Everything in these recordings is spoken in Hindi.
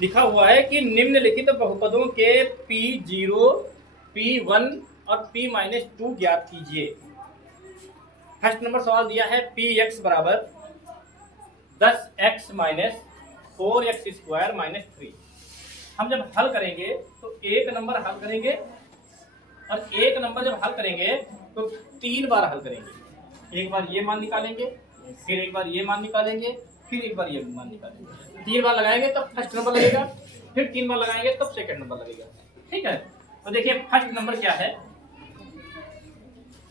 लिखा हुआ है कि निम्नलिखित बहुपदों के P0, P1 और P-2 ज्ञात कीजिए। फर्स्ट नंबर सवाल दिया है Px बराबर 10x minus 4x square minus 3। हम जब हल करेंगे तो एक नंबर हल करेंगे और एक नंबर जब हल करेंगे तो 3 बार हल करेंगे। एक बार ये मान निकालेंगे, फिर एक बार ये मान निकालेंगे, फिर एक बार ये मान निकालेंगे। 3 बार लगाएंगे तब फर्स्ट नंबर लगेगा, फिर 3 बार लगाएंगे तब सेकंड नंबर लगेगा। ठीक है, तो देखिए फर्स्ट नंबर क्या है,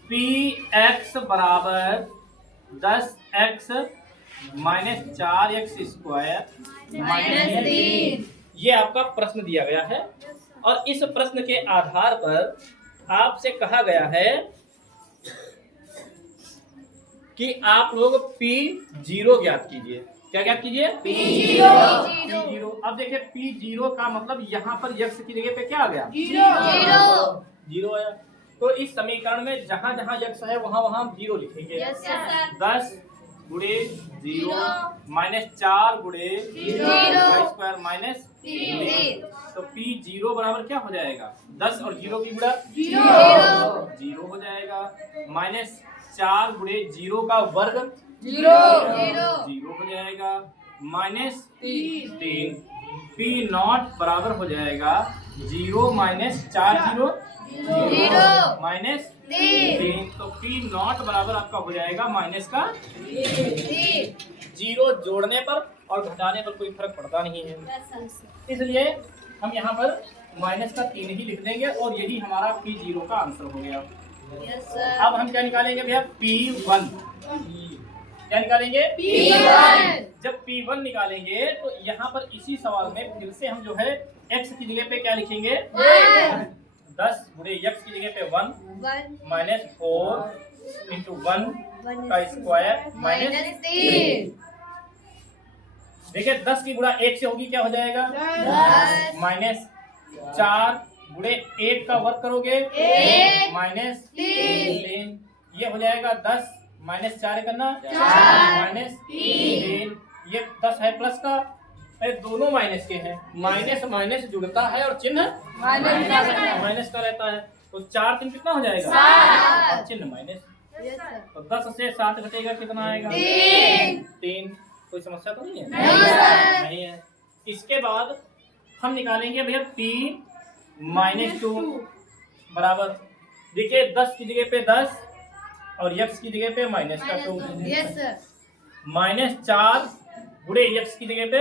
Px बराबर 10x minus 4x square minus 3। ये आपका प्रश्न दिया गया है और इस प्रश्न के आधार पर आपसे कहा गया है कि आप लोग P0 ज्ञात कीजिए। क्या ज्ञात कीजिए? P0। अब देखिए P0 का मतलब यहाँ पर x की जगह पे क्या आ गया? जीरो आया। तो इस समीकरण में जहां जहां x है वहां वहां 0 लिखेंगे। 10 गुणे 0 माइनस 4 गुणे स्क्वायर माइनस 3। तो P0 बराबर क्या हो जाएगा? 10 और 0 की गुणा 0 हो जाएगा, माइनस 4 गुणे 0 का वर्ग 0 हो जाएगा, माइनस 3। P0 बराबर हो जाएगा 0 माइनस 4 0 माइनस 3। तो P0 बराबर आपका हो जाएगा माइनस का 0। जोड़ने पर और घटाने पर कोई फर्क पड़ता नहीं है, इसलिए हम यहाँ पर माइनस का 3 ही लिख देंगे और यही हमारा P0 का आंसर हो गया। अब हम क्या निकालेंगे भैया? P1। क्या निकालेंगे? P1। जब P1 निकालेंगे तो यहाँ पर इसी सवाल में फिर से हम जो है x की जगह पे क्या लिखेंगे? 10 गुणे x की जगह पे 1 माइनस 4 इंटू 1 का स्क्वायर माइनस 3। देखिए 10 की गुणा 1 से होगी, क्या हो जाएगा? 10 माइनस 4 गुणे 1 का वर्ग करोगे माइनस 3। ये हो जाएगा 10 माइनस 4 करना माइनस 3। ये 10 है प्लस का, दोनों माइनस के हैं, माइनस माइनस जुड़ता है और चिन्ह माइनस का रहता है। तो 4 3 कितना हो जाएगा? 7 और चिन्ह माइनस। तो 10 से 7 घटेगा कितना आएगा? 3। कोई समस्या तो नहीं है? नहीं है। इसके बाद हम निकालेंगे भैया P-2 बराबर, देखिए 10 की जगह पे 10 और x की जगह पे माइनस का 2 माइनस 4 गुणे x की जगह पे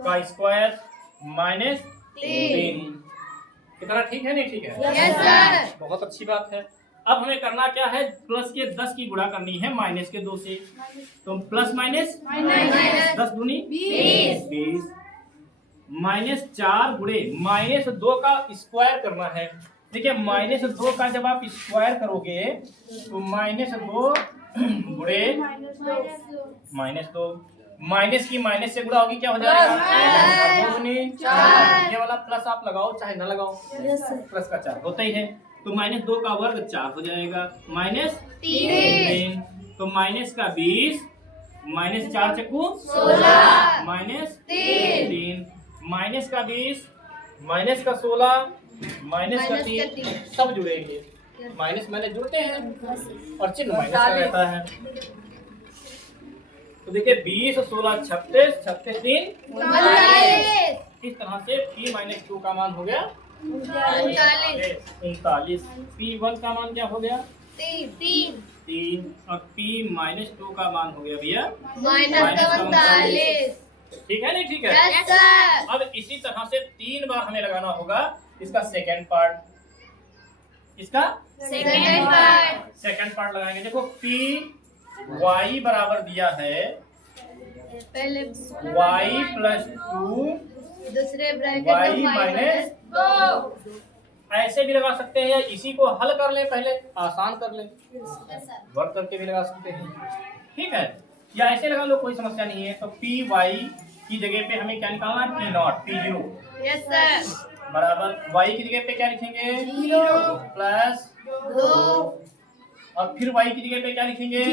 का स्क्वायर माइनस 3। कितना ठीक है? नहीं ठीक है? बहुत अच्छी बात है। अब हमें करना क्या है? प्लस के 10 की गुणा करनी है माइनस के 2 से, तो प्लस माइनस 10 दूनी 20 माइनस 4 गुणे माइनस 2 का स्क्वायर करना है। देखिए माइनस 2 का जब आप स्क्वायर करोगे तो माइनस 2 गुणे माइनस 2, माइनस की माइनस से गुणा होगी, क्या हो जाएगा? ये वाला प्लस आप लगाओ चाहे ना लगाओ, प्लस का 4 होता ही है। तो माइनस 2 का वर्ग 4 हो जाएगा माइनस 3। तो माइनस का 20 माइनस 4 चक्कू 16 माइनस 3 माइनस का 20 माइनस का 16 माइनस का 3 सब जुड़ेंगे, माइनस माइनस जुड़ते हैं और चिन्ह माइनस का रहता है। तो देखिए 20 16 36 36 3 इस तरह से P-2 का मान हो गया 39। P1 का मान क्या हो गया? 3 और P-2 का मान हो गया भैया -39। ठीक है? नहीं ठीक है? अब इसी तरह से 3 बार हमें लगाना होगा इसका सेकंड पार्ट। इसका सेकंड पार्ट लगाएंगे। देखो Py बराबर दिया है पहले y प्लस 2 दूसरे ब्रैकेट y माइनस 2। ऐसे भी लगा सकते हैं या इसी को हल कर ले, पहले आसान कर ले, वर्क करके भी लगा सकते हैं। ठीक है, या ऐसे लगा लो, कोई समस्या नहीं है। तो Py की जगह पे हमें क्या निकालना है? P0 यस सर बराबर y की जगह पे क्या लिखेंगे? 0 प्लस 2 और फिर y की जगह पे क्या लिखेंगे?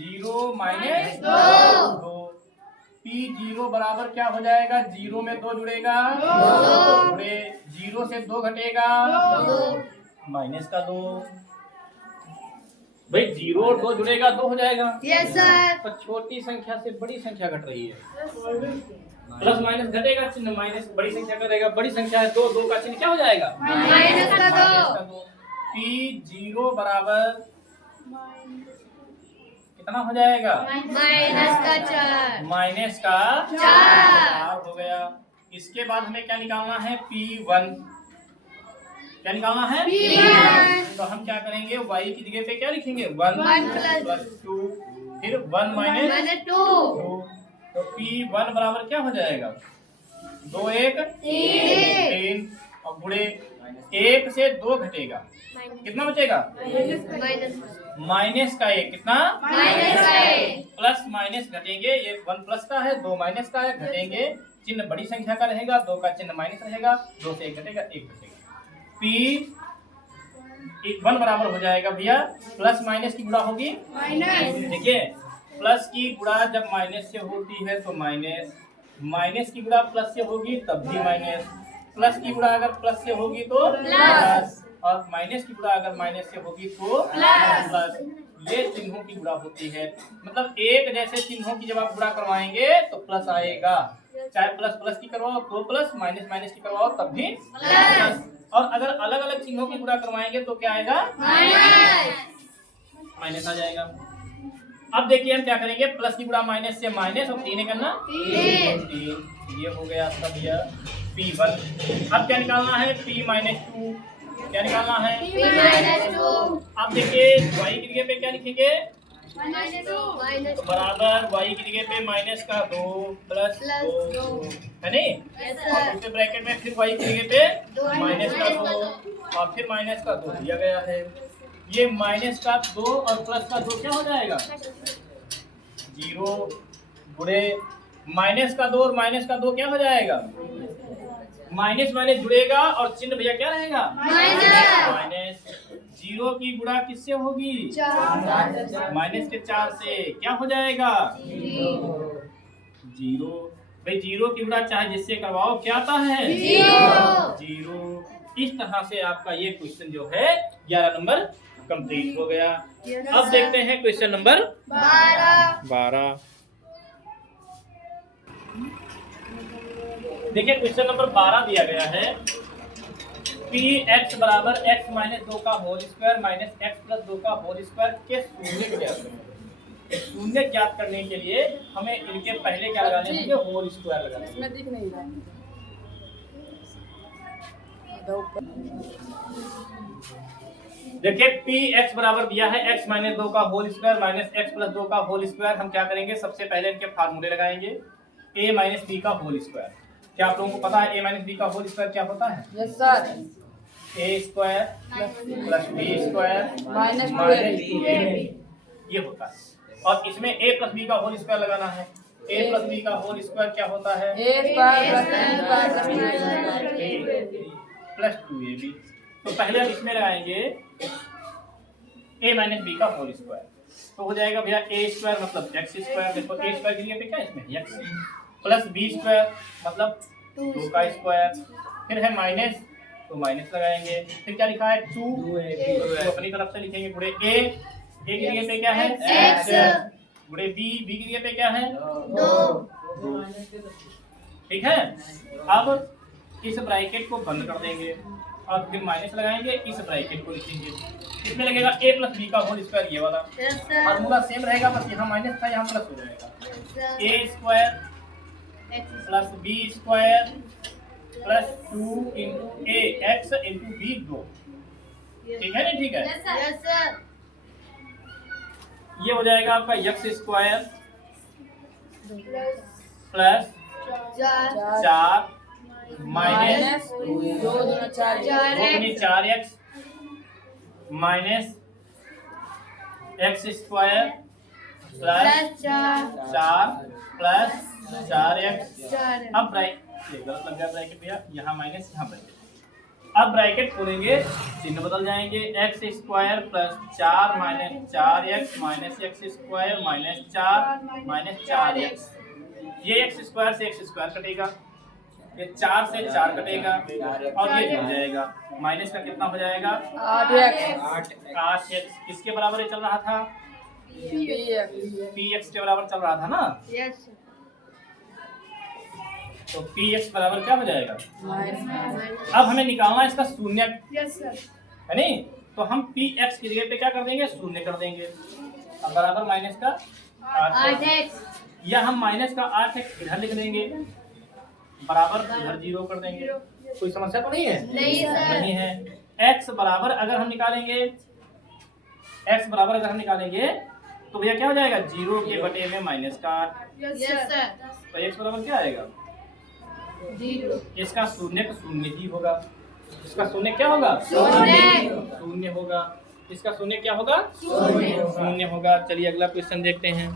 0 माइनस 2। P P0 बराबर क्या हो जाएगा? 0 में 2 जुड़ेगा, जुड़े 0 से 2 घटेगा, माइनस का 2। भाई 0 और 2 जुड़ेगा 2 हो जाएगा। Yes sir. तो छोटी संख्या से बड़ी संख्या घट रही है, प्लस माइनस घटेगा, चिन्ह माइनस, बड़ी संख्या करेगा, बड़ी संख्या है 2, 2 का चिन्ह क्या हो जाएगा? माइनस का 2। P0 बराबर कितना हो जाएगा? माइनस का 4। माइनस का 4 हो गया। इसके बाद हमें क्या निकालना है? P1। क्या निकालना है? P1। तो हम क्या करेंगे? y की जगह पे क्या लिखेंगे? 1 प्लस 2, फिर 1 माइनस 2। तो P1 बराबर क्या हो जाएगा? 2 1 3 और गुणे 1 से 2 घटेगा, कितना बचेगा? माइनस का 1। कितना? माइनस का 1। प्लस माइनस घटेंगे, ये 1 प्लस का है, 2 माइनस का है, घटेंगे, चिन्ह बड़ी संख्या का रहेगा, 2 का चिन्ह माइनस रहेगा, 2 से 1 घटेगा, 1 घटेगा। P1 बराबर हो जाएगा भैया, प्लस माइनस की गुणा होगी माइनस। देखिए, प्लस की गुणा जब माइनस से होती है तो माइनस, माइनस की गुणा प्लस से होगी तब भी माइनस, प्लस की गुणा अगर प्लस से होगी तो प्लस, और माइनस की गुणा अगर माइनस से होगी तो प्लस। ये चिन्हों की गुणा होती है, मतलब एक जैसे चिन्हों की जब आप गुणा करवाएंगे तो प्लस आएगा, चाहे प्लस प्लस की करवाओ तो प्लस, माइनस माइनस की करवाओ तब भी प्लस, और अगर अलग अलग चिन्हों की गुणा करवाएंगे तो क्या आएगा? माइनस आ जाएगा। अब देखिए हम क्या करेंगे, प्लस की गुणा माइनस से माइनस, और 3 करना 3, ये हो गया आपका भैया P1। अब क्या निकालना है? P-2। क्या निकालना है? P-2। अब देखिए y की जगह पे क्या लिखेंगे? -2 बराबर y की जगह पे माइनस का 2 प्लस 2 है नहीं? और दूसरे ब्रैकेट में फिर y की जगह पे माइनस का 2 और फिर माइनस का 2 दिया गया है। ये माइनस का 2 और प्लस का 2 क्या हो जाएगा? 0 गुणे माइनस का 2 और माइनस का 2 क्या हो जाएगा? माइनस माइनस जुड़ेगा और चिन्ह भैया क्या रहेगा? माइनस। 0 की गुणा किससे होगी? माइनस के 4 से, क्या हो जाएगा? 0। भाई 0 की गुणा चाहे जिससे करवाओ क्या आता है? 0। इस तरह से आपका ये क्वेश्चन जो है 11 नंबर कंप्लीट हो गया। अब देखते हैं क्वेश्चन नंबर 12। देखिए क्वेश्चन नंबर 12 दिया गया है, Px बराबर x माइनस 2 का whole square minus x plus 2 का होल स्क्वायर के शून्य ज्ञात करने। शून्य ज्ञात करने के लिए हमें इनके पहले क्या लगाने होंगे? होल स्क्वायर लगाने होंगे। दिख नहीं रहा। देखिए Px बराबर दिया है x माइनस 2 का whole square minus x plus 2 का होल स्क्वायर। हम क्या करेंगे? सबसे पहले इनके फार्मूले लगाएंगे, a माइनस b का होल स्क्वायर। क्या आप लोगों को पता है a माइनस b का होल स्क्वायर क्या होता है? Yes sir. a square plus b square minus minus 2ab ये होता है। और इसमें a प्लस b का होल स्क्वायर लगाना है। a प्लस b का होल स्क्वायर क्या होता है? Plus 2ab। तो पहले हम इसमें लगाएंगे a माइनस b का होल स्क्वायर, तो हो जाएगा भैया a स्क्वायर मतलब x स्क्वायर। देखो a स्क्वायर की जगह पे क्या है? इसमें x प्लस b स्क्वायर मतलब 2 का स्क्वायर, फिर है माइनस तो माइनस लगाएंगे, फिर क्या लिखा है? 2 तो अपनी तरफ से लिखेंगे गुणे a की जगह पे क्या है? x गुणे b की जगह पे क्या है? 2। ठीक है। अब इस ब्रैकेट को बंद कर देंगे और फिर माइनस लगाएंगे, इस ब्रैकेट को लिखेंगे, इसमें लगेगा a प्लस b का होल स्क्वायर। ये वाला फार्मूला सेम रहेगा, बस यहाँ माइनस था यहाँ प्लस हो जाएगा। a square plus b square plus 2 into a x into b 2। ठीक है नहीं? ठीक है। ये हो जाएगा आपका x square plus 4 minus 4x minus x square plus 4 plus 4x। अब गलत लग गया ब्रैकेट भैया, यहाँ माइनस यहाँ ब्रैकेट। अब ब्रैकेट खोलेंगे, चिन्ह बदल जाएंगे, x square plus 4 minus 4x minus x square minus 4 minus 4x। ये एक्स स्क्वायर से एक्स स्क्वायर कटेगा, ये 4 से 4 कटेगा और ये जुड़ जाएगा। माइनस का कितना हो जाएगा? 8x। किसके बराबर ये चल रहा था? px के बराबर चल रहा था ना। तो px बराबर क्या हो जाएगा? अब हमें निकालना है इसका शून्य, है नहीं? तो हम px की जगह पे क्या कर देंगे? शून्य कर देंगे। अब बराबर माइनस का 8x, या हम माइनस का 8x इधर लिख देंगे, बराबर इधर 0 कर देंगे। कोई समस्या तो नहीं है? नहीं है। x बराबर अगर हम निकालेंगे, x बराबर अगर हम निकालेंगे तो भैया क्या हो जाएगा? 0 के बटे में माइनस का 8। तो x बराबर क्या आएगा? 0। इसका शून्य का शून्य ही होगा। इसका शून्य क्या होगा? शून्य होगा। इसका शून्य क्या होगा? शून्य होगा। चलिए अगला क्वेश्चन देखते हैं।